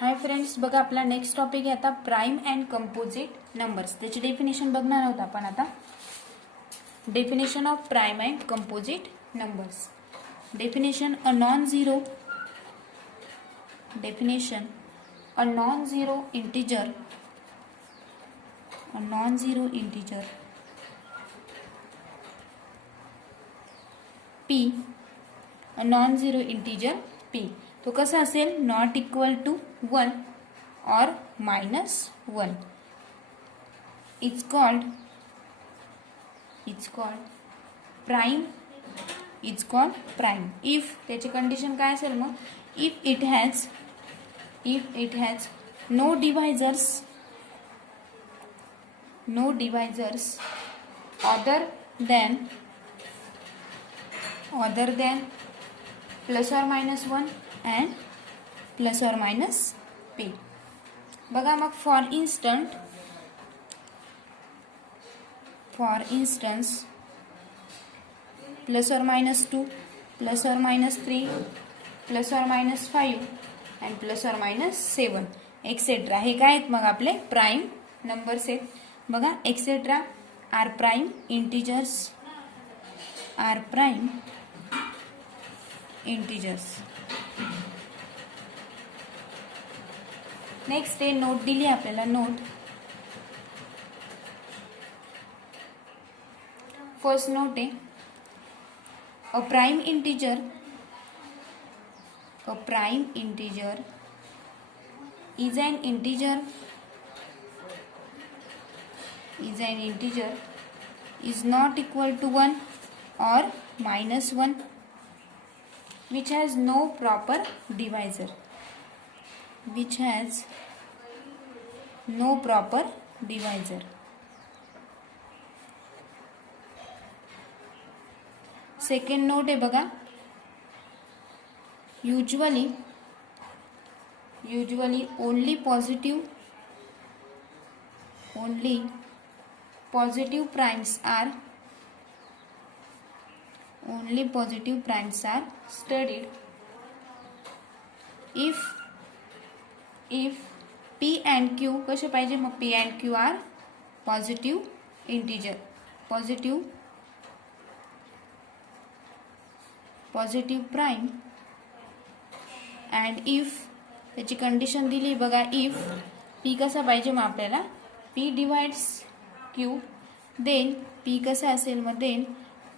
Hi friends, बघा आपला next topic आहे आता प्राइम अँड कंपोजिट नंबर्स. त्याची डेफिनेशन बघणार आहोत आपण आता. Definition of prime and composite numbers. Definition a non zero integer p, a non zero integer p तो कसा असेल, नॉट इक्वल टू 1 और -1. It's called prime. इफ त्याची कंडिशन काय असेल मग, if it has no divisors other than +or -1 and +or -p. बघा मग for instance +or -2, +or -3, +or -5 and +or -7 etcetera हे काय आहेत मग आपले प्राइम नंबर्स आहेत. बघा etcetera are prime integers. Next आहे नोट दिली आपल्याला. नोट फर्स्ट नोट आहे a prime integer is an integer is not equal to 1 or -1 which has no proper divisor. Second note आहे बघा. usually only positive primes are studied if p and q कसे पाहिजे मग, p and q are positive prime and if त्याची condition दिली बघा. If p कसा पाहिजे मग आपल्याला, p divides q, then p कसा असेल मग, then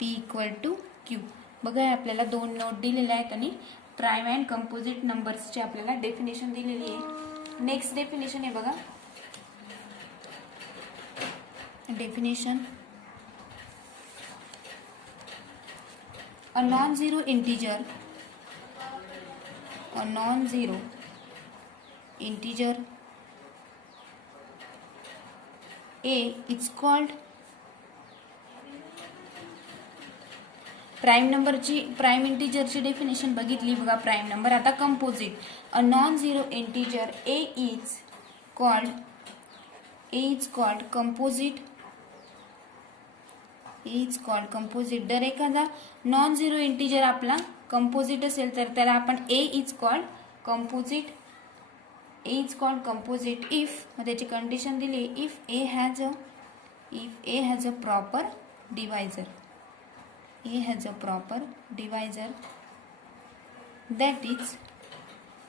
p equal to q. बघा आपल्याला दोन नोट दिलेले आहेत आणि प्राइम अँड कंपोजिट नंबर्सची आपल्याला डेफिनेशन दिलेली आहे. नेक्स्ट डेफिनेशन आहे बघा. Definition a non zero integer A it's called prime इंटिजरची डेफिनेशन बघितली बघा. Prime number. आता composite a non zero integer A is called composite. जर एखादा नॉन झिरो इंटिजर आपला कंपोजिट असेल तर त्याला आपण A is called composite. If त्याची कंडिशन दिली, if A has a proper divisor.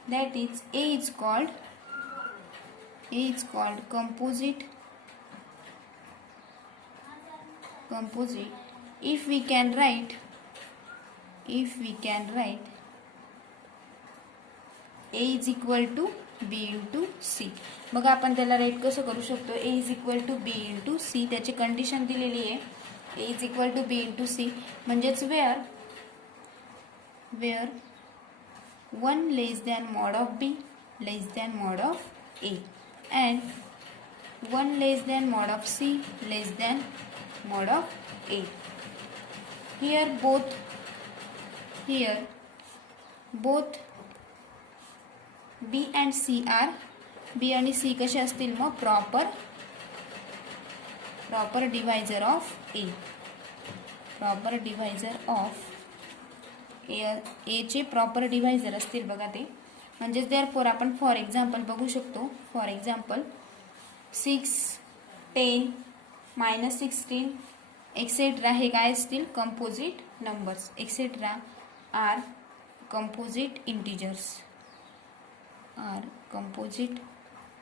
that is A is called composite. If we can write A is equal to B into C. बघा आपण त्याला राईट कसं करू शकतो. A is equal to B into C. त्याची condition दिलेली आहे A is equal to B into C. म्हणजेच where 1 less than mod of B less than mod of A and 1 less than mod of C less than mod of A. Here both B and C are B आणि C कसे असतील मग, proper divisor of A. ए चे proper divisor असतील बघा ते. म्हणजेच therefore आपण फॉर एक्झाम्पल बघू शकतो. फॉर एक्झाम्पल 6, 10, -16 एक्सेट्रा हे काय असतील composite numbers. Etcetera are composite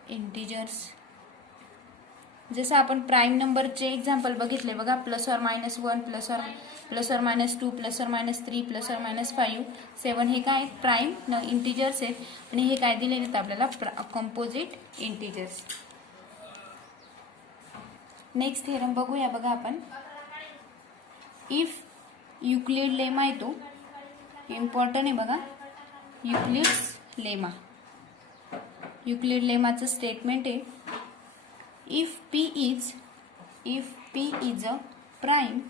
integers. जसं आपण प्राईम नंबरचे एक्झाम्पल बघितले बघा, +or-1, +or-2, +or-3, +or-5, 7 हे काय प्राईम इंटिजर्स आहेत आणि हे काय दिलेले आहेत आपल्याला कंपोजिट इंटिजर्स. नेक्स्ट थेरम बघूया बघा आपण. इफ युक्लिड लेमा येतो, इम्पॉर्टंट आहे बघा. युक्लिड लेमाचं स्टेटमेंट आहे, if p is a prime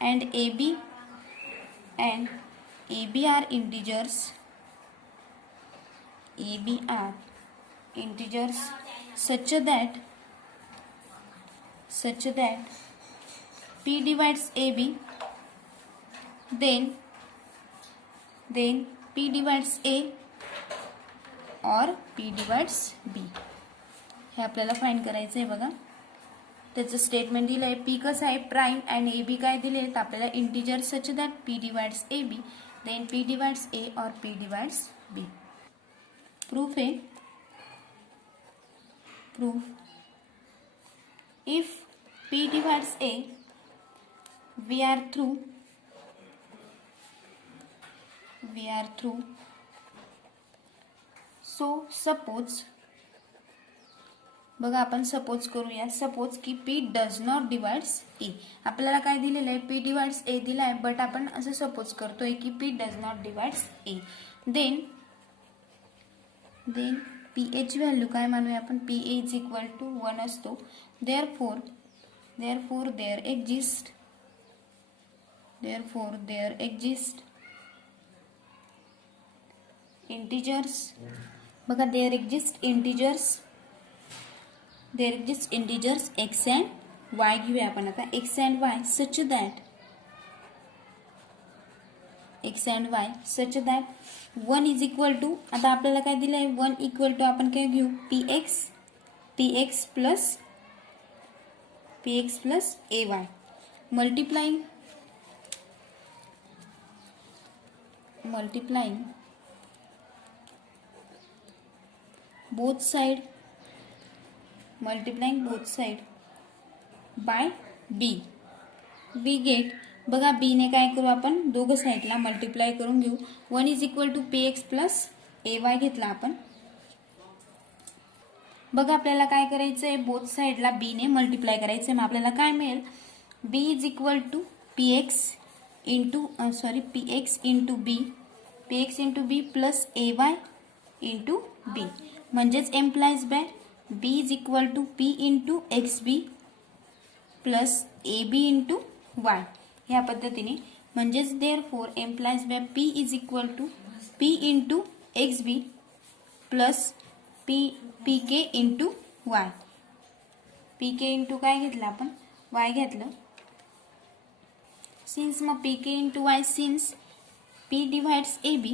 and ab are integers such that p divides ab, then p divides a और p डिवाइड्स b. हे आपल्याला फाइंड करायचं आहे बघा. त्याचं स्टेटमेंट दिलं आहे. p कसं आहे प्राईम अँड ए बी काय दिले आहेत आपल्याला integer such that p divides A B, then p divides a और p डिवाइड्स b. प्रूफ आहे. If p divides a, we are through so suppose बघा, आपण सपोज करूया. सपोज की p does not divides a. आपल्याला काय दिलेलं आहे p डिवाइड्स a दिला आहे, बट आपण असं सपोज करतोय की p does not divides a. Then p ची व्हॅल्यू काय मानूया आपण, p इज इक्वल टू 1 असतो. Therefore there exist integers. बघा, there exist integers x and y घेऊया आपण आता. X and y such that 1 is equal to, आता आपल्याला काय दिलं आहे 1 इक्वल टू आपण काय घेऊ px plus ay multiplying both side by b. We get, बघा b ने काय करू आपण दोघं साईडला मल्टिप्लाय करून घेऊ. 1 is equal to px plus ay घेतला आपण. बघा, आपल्याला काय करायचंय बोथ साईडला b ने मल्टिप्लाय करायचंय. मग आपल्याला काय मिळेल, b is equal to px into b plus ay into b. म्हणजेच implies by b is equal to p into xb plus ab into y. ह्या पद्धतीने, म्हणजेच therefore implies by p is equal to p into xb plus pk into y. pk into काय घेतलं आपण, y घेतलं. Since मग pk into y, since p divides ab,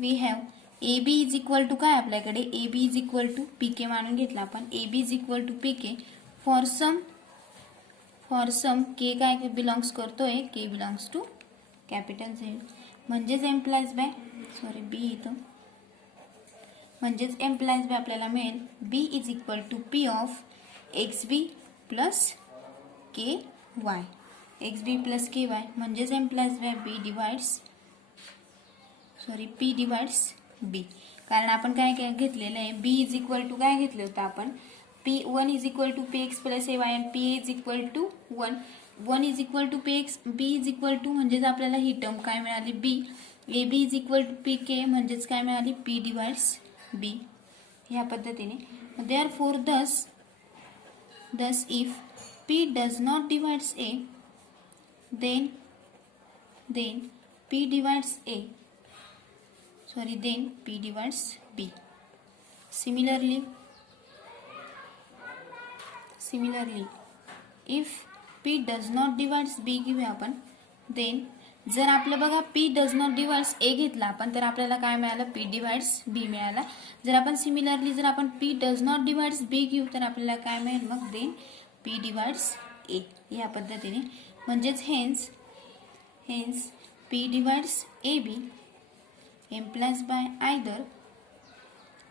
we have ab is equal to काय आपल्याकडे, ab is equal to pk मानून घेतला आपण. ab is equal to pk for some k काय बिलॉंग्स करतोय, k belongs to capital Z. म्हणजेच implies by b इथं, म्हणजेच एम्प्लाइज बाय आपल्याला मिळेल b is equal to p of xb plus ky, xb plus ky. म्हणजेच implies by p divides b. कारण आपण काय घेतलेलं आहे, b इज इक्वल टू काय घेतलं होतं आपण, p1 is equal to px plus ay आणि p is equal to 1 is equal to px, b is equal to म्हणजेच आपल्याला ही टर्म काय मिळाली b. ab is equal to pk म्हणजेच काय मिळाली p डिवाइड्स b. ह्या पद्धतीने therefore thus if p does not divides a, then p divides b. Similarly, if P does not divides B घेऊया आपण. देन जर आपलं बघा P does not divides A घेतला आपण तर आपल्याला काय मिळालं, P डिवाइड्स B मिळाला. जर आपण सिमिलरली जर आपण P does not divides B घेऊ तर आपल्याला काय मिळेल मग, देन P डिवाइड्स A या पद्धतीने. म्हणजेच hence P divides AB implies by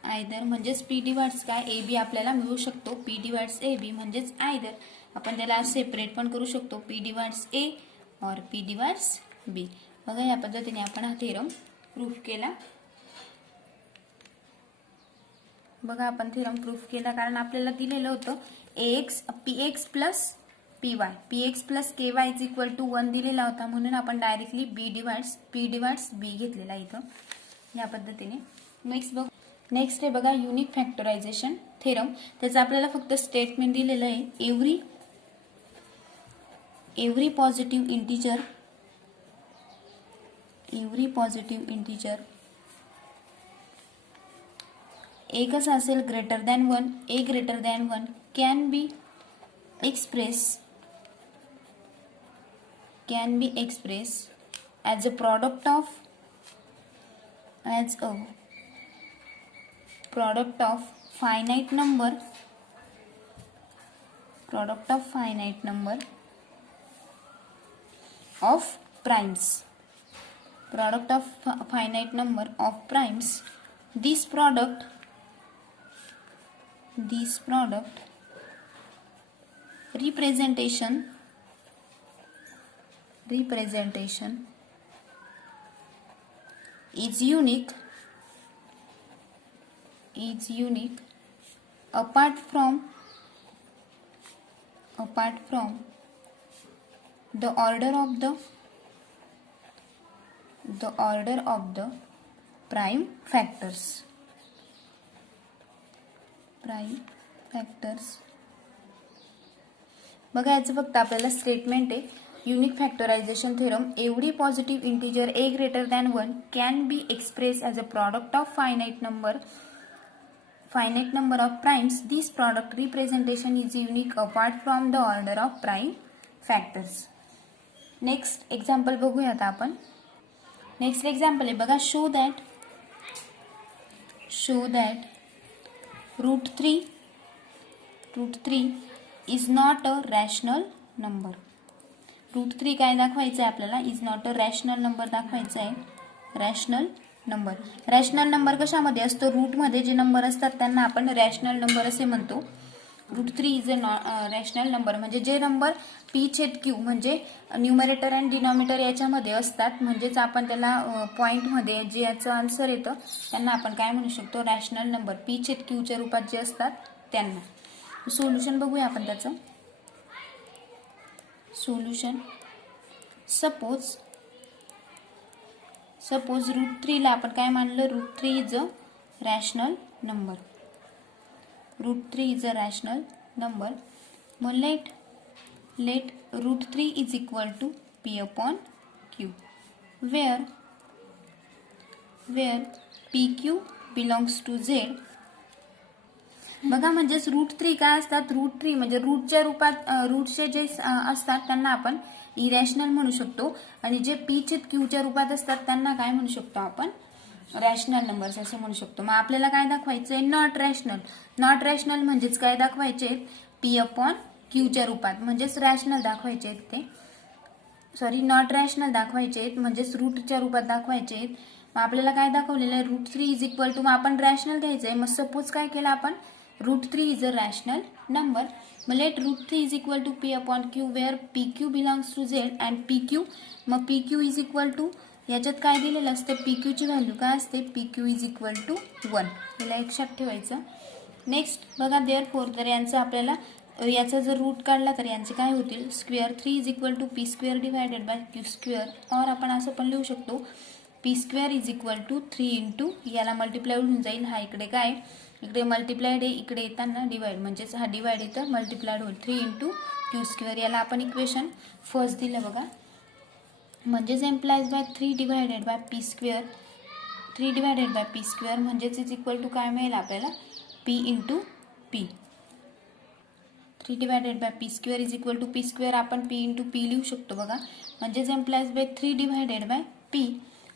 either म्हणजेच P डिवाइड्स काय AB आपल्याला मिळू शकतो. P डिवाइड्स AB म्हणजेच either आपण त्याला सेपरेट पण करू शकतो, P डिवाइड्स A और P डिवाइड्स B. बघा या पद्धतीने आपण हा थेरम प्रूफ केला. बघा आपण थेरम प्रूफ केला कारण आपल्याला दिलेलं होतं px plus px plus ky is equal to 1 दिलेला होता, म्हणून आपण डायरेक्टली P डिवाइड्स B घेतलेला इथं या पद्धतीने. नेक्स्ट आहे बघा युनिक फॅक्टरायझेशन थेरम. त्याचं आपल्याला फक्त स्टेटमेंट दिलेलं आहे, एव्हरी पॉझिटिव्ह इंटीजर A कसा असेल greater than 1 can be express as a product of finite number of primes. This product representation is unique apart from the order of the prime factors. बघा याचं फक्त आपल्याला statement आहे, unique factorisation theorem. Every positive integer A greater than 1 can be express as a product of finite number of primes. This product representation is unique apart from the order of prime factors. Next example बघूयात आपण. Next example आहे बघा, show that root three is not a rational number. Root 3 काय दाखवायचं आहे आपल्याला, is not a rational number दाखवायचं आहे. रॅशनल नंबर कशामध्ये असतो, रूटमध्ये जे नंबर असतात त्यांना आपण रॅशनल नंबर असे म्हणतो. Root 3 is a rational number म्हणजे जे नंबर P/Q म्हणजे न्यूमरेटर अँड डिनॉमिनेटर याच्यामध्ये असतात, म्हणजेच आपण त्याला पॉईंटमध्ये जे याचं आन्सर येतं त्यांना आपण काय म्हणू शकतो, रॅशनल नंबर. P/Qच्या रूपात जे असतात त्यांना. सोल्युशन बघूया आपण त्याचं. सोल्युशन, सपोज रूट 3 ला आपण काय मानलं, root 3 is a rational number. मग let root 3 is equal to P/Q where PQ belongs to Z. बघा म्हणजेच रूट 3 काय असतात, रूट 3 म्हणजे रूटच्या रूपात रूटचे जे असतात त्यांना आपण इरॅशनल म्हणू शकतो, आणि जे P/Qच्या रूपात असतात त्यांना काय म्हणू शकतो आपण, रॅशनल नंबर्स असं म्हणू शकतो. मग आपल्याला काय दाखवायचं आहे, नॉट रॅशनल म्हणजेच काय दाखवायचे, P/Qच्या रूपात म्हणजेच रॅशनल दाखवायचे आहेत ते, नॉट रॅशनल दाखवायचे आहेत म्हणजेच रूटच्या रूपात दाखवायचे आहेत. मग आपल्याला काय दाखवलेलं आहे, रूट 3 इज इक्वल टू, मग आपण रॅशनल घ्यायचं आहे. मग सपोज काय केलं आपण, root 3 is a rational number. मग let root 3 is equal to P/Q where PQ belongs to Z and PQ. मग PQ इज इक्वल टू, याच्यात काय दिलेलं असतं, PQ ची व्हॅल्यू काय असते, PQ इज इक्वल टू 1. याला लक्षात ठेवायचं. नेक्स्ट बघा, देअरफॉर तर यांचं आपल्याला याचा जर रूट काढला तर यांचे काय होतील, square 3 is equal to P² divided by Q². और आपण असं पण लिहू शकतो, P² is equal to 3 into, याला मल्टिप्लाय होऊन जाईल, हा इकडे काय, इकडे मल्टिप्लाइड आहे, इकडे येताना डिवाइड म्हणजेच हा डिवाइड इथं मल्टिप्लाइड होईल, 3 इंटू Q². याला आपण इक्वेशन फर्स्ट दिलं बघा, म्हणजेच implies by 3 divided bye P² म्हणजेच इज इक्वल टू काय मिळेल आपल्याला, P into P. 3 divided by P square is equal to P square आपण पी इंटू पी लिहू शकतो बघा. म्हणजेच implies by 3 divided by P.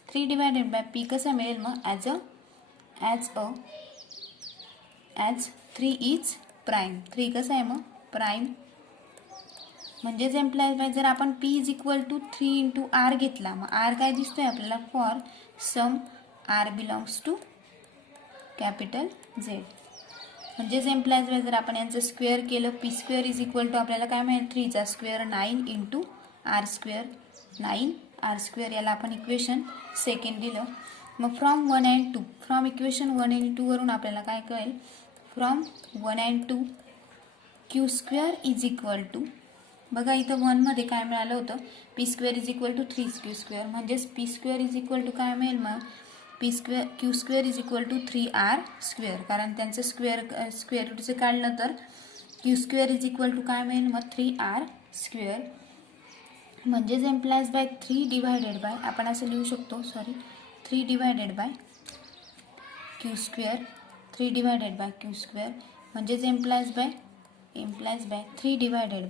3 divided by P कसा मिळेल मग ॲज 3 इज प्राईम. 3 कसं आहे मग प्राईम. म्हणजेच एम्प्लाइज बाय जर आपण p is equal to 3 into r घेतला मग आर काय दिसतोय आपल्याला for some r belongs to capital z. म्हणजेच एम्प्लाइज बाय जर आपण यांचं स्क्वेअर केलं p square is equal to आपल्याला काय मिळेल 3चा square 9 into r square 9 r square. याला आपण इक्वेशन सेकंड दिलं. मग from 1 and 2 from equation 1 and 2 वरून आपल्याला काय कळेल from 1 and 2 q square is equal to बघा इथं 1 मध्ये काय मिळालं होतं p square is equal to 3 Q square. म्हणजेच p square is equal to काय मिळेल मग p square q square is equal to 3r square. कारण त्यांचं स्क्वेअर रूटचं काढलं तर q square is equal to काय मिळेल मग 3r स्क्वेअर. म्हणजेच एम्प्लाइज बाय 3 डिवायडेड बाय आपण असं लिहू शकतो 3 divided by q square 3 divided by q square. म्हणजेच implies by 3 divided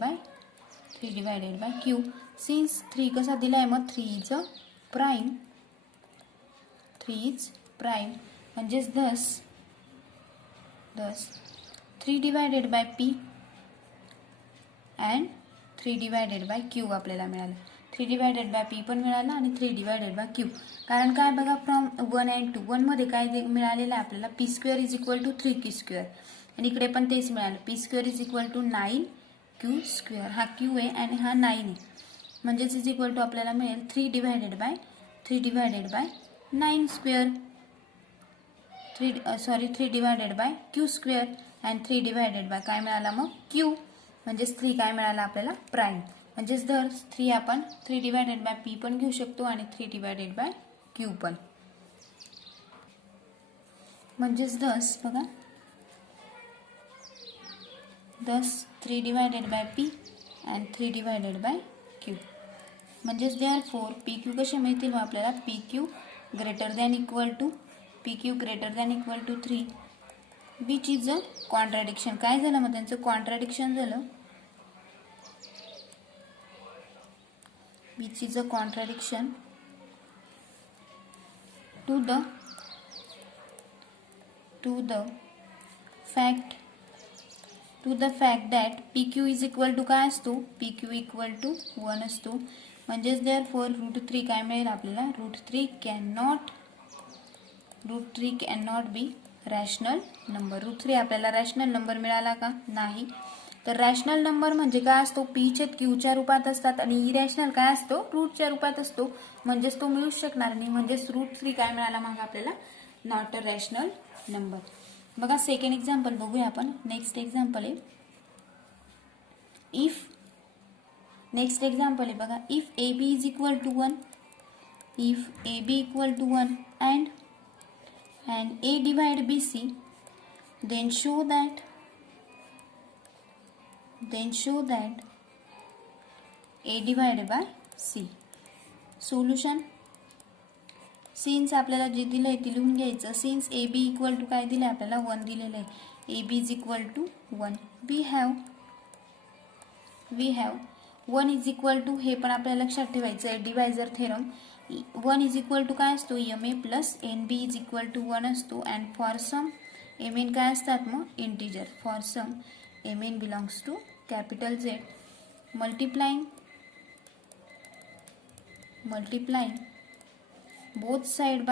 by q. Since 3 कसा दिला आहे मग 3 इज प्राईम. 3 is prime. म्हणजेच thus 3 divided by P and 3 divided by q आपल्याला मिळालं. 3 डिवायडेड बाय पी पण मिळालं आणि 3 डिवायडेड बाय क्यू. कारण काय बघा फ्रॉम 1 and 2 1 मध्ये काय मिळालेलं आहे आपल्याला P square is equal to 3 Q square आणि इकडे पण तेच मिळालं P square is equal to 9 Q square. हा क्यू आहे आणि हा 9 आहे. म्हणजेच इज इक्वल टू आपल्याला मिळेल 3 divided bye 9 square 3 divided by q square and 3 divided bye काय मिळाला मग क्यू. म्हणजेच 3 काय मिळाला आपल्याला प्राईम. म्हणजेच दर 3 आपण 3 डिवायडेड बाय पी पण घेऊ शकतो आणि 3 डिवायडेड बाय क्यू पण. म्हणजेच दस बघा 3 divided by P and 3 divided by Q. म्हणजेच देअरफॉर पी क्यू कसे मिळतील मग आपल्याला P Q greater than equal to 3 which is a contradiction. काय झालं मग त्यांचं कॉन्ट्राडिक्शन झालं which is a contradiction to the fact that P Q is equal to काय असतो पी क्यू इक्वल टू 1 असतो. म्हणजेच देअरफॉर √3 काय मिळेल आपल्याला √3 कॅनॉट बी रॅशनल नंबर. √3 आपल्याला रॅशनल नंबर मिळाला का नाही. तर रॅशनल नंबर म्हणजे काय असतो पीचे क्यूच्या रूपात असतात आणि इरॅशनल काय असतो रूटच्या रूपात असतो. म्हणजेच तो मिळूच शकणार नाही. म्हणजेच √3 काय मिळाला मग आपल्याला नॉट अ रॅशनल नंबर. बघा सेकंड एक्झाम्पल बघूया आपण. नेक्स्ट एक्झाम्पल आहे बघा if A B is equal to 1 and A divide BC, then show that A divided by C. Solution since आपल्याला जे दिलं आहे ते लिहून घ्यायचं. Since A B equal to काय दिलं आहे आपल्याला 1 दिलेलं आहे. A B is equal to 1 we have 1 is equal to हे पण आपल्याला लक्षात ठेवायचं आहे divisor theorem. 1 is equal to काय असतो M A plus N B is equal to 1 असतो. And for some M N काय असतात मग integer. For some M N belongs to capital Z. Multiplying both side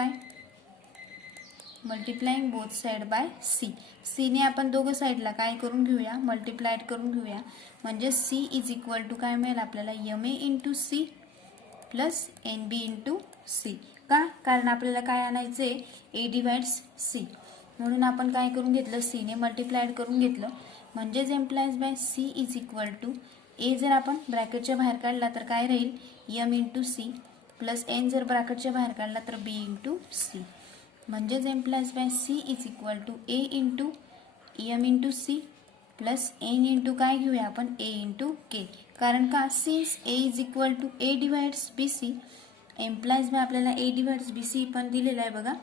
by C. सीने आपण दोघं साईडला काय करून घेऊया मल्टिप्लाइड करून घेऊया. म्हणजे सी इज इक्वल टू काय मिळेल आपल्याला M A into C plus N B into C. का कारण आपल्याला काय आणायचं आहे ए डिवाइड्स सी. म्हणून आपण काय करून घेतलं सीने मल्टिप्लाइड करून घेतलं. म्हणजेच implies by c is equal to a जर आपण ब्रॅकेटच्या बाहेर काढला तर काय राहील m into C plus n जर ब्रॅकेटच्या बाहेर काढला तर बी इंटू सी. म्हणजेच implies by c is equal to a into m into C plus n into काय घेऊया आपण ए इंटू के. कारण का since a is equal to a divides b c implies by आपल्याला a divides b C पण दिलेलं आहे बघा.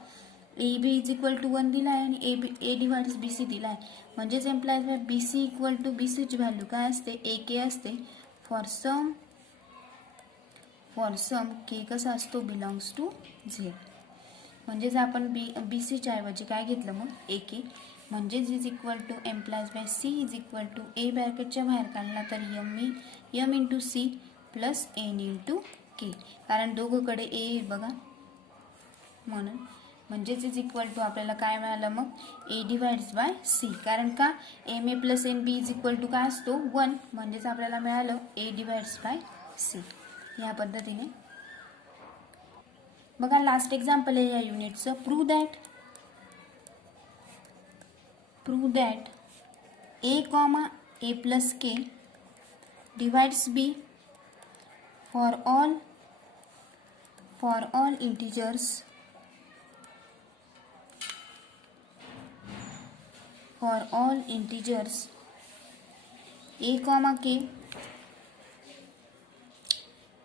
A B is equal to 1 दिला आहे आणि ए डिवाइड्स बी सी दिला आहे. म्हणजेच implies by b c equal to b सीची व्हॅल्यू काय असते, ए के असते. फॉर सम के कसा असतो, बिलॉंग्स टू झेड. म्हणजेच आपण बी सीच्या ऐवजी काय घेतलं मग, ए के. म्हणजेच is equal to implies by c is equal to a ब्रॅकेटच्या बाहेर काढला तर m into C plus n into k, कारण दोघंकडे ए बघा म्हणून. म्हणजेच इज इक्वल टू आपल्याला काय मिळालं मग, ए डिवाइड्स बाय सी. कारण का, M A plus N B is equal to काय असतो, 1. म्हणजेच आपल्याला मिळालं ए डिवाइड्स बाय सी. या पद्धतीने बघा लास्ट एक्झाम्पल आहे या युनिटचं. Prove that a comma A plus k divides b for all integers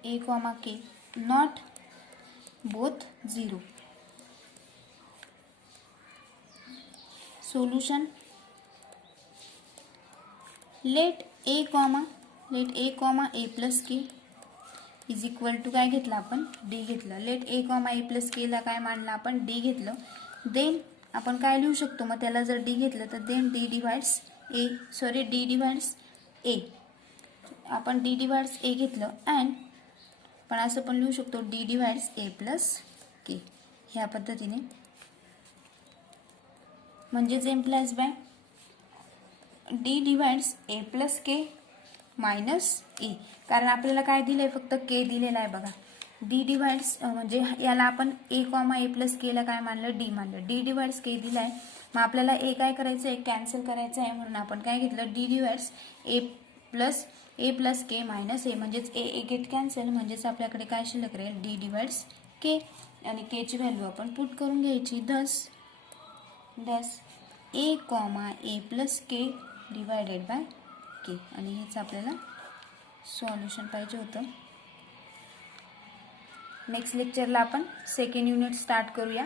a comma k not both 0. Solution: let a comma a plus k is equal to काय घेतलं आपण, D घेतलं. Let A comma A plus K ला काय मांडलं आपण, D घेतलं. Then आपण काय लिहू शकतो मग, त्याला जर डी घेतलं तर देन डी डिवाइड्स ए. आपण डी डिवाइड्स ए घेतलं अँड पण असं पण लिहू शकतो डी डिवाइड्स ए प्लस के. ह्या पद्धतीने म्हणजेच एम्प्लाइज बाय डी डिवाइड्स ए प्लस के मायनस ए. कारण आपल्याला काय दिलंय, फक्त के दिलेला आहे बघा. डी डिवाइड्स म्हणजे याला आपण ए कॉमा ए प्लस के ला काय मानलं, डी मानलं. डी डिवाइड्स के दिलाय, मग आपल्याला ए काय करायचं आहे, कॅन्सल करायचं आहे. म्हणून आपण काय घेतलं, डी डिवाइड्स ए प्लस के मायनस ए. म्हणजेच ए गेट कॅन्सल. म्हणजेच आपल्याकडे काय शिल्लक राहील, डी डिवाइड्स के. आणि के ची व्हॅल्यू आपण पुट करून घ्यायची. Thus a comma A plus k divided by k. आणि हेच आपल्याला सॉल्युशन पाहिजे होतं. नेक्स्ट लेक्चरला आपण सेकंड युनिट स्टार्ट करूया.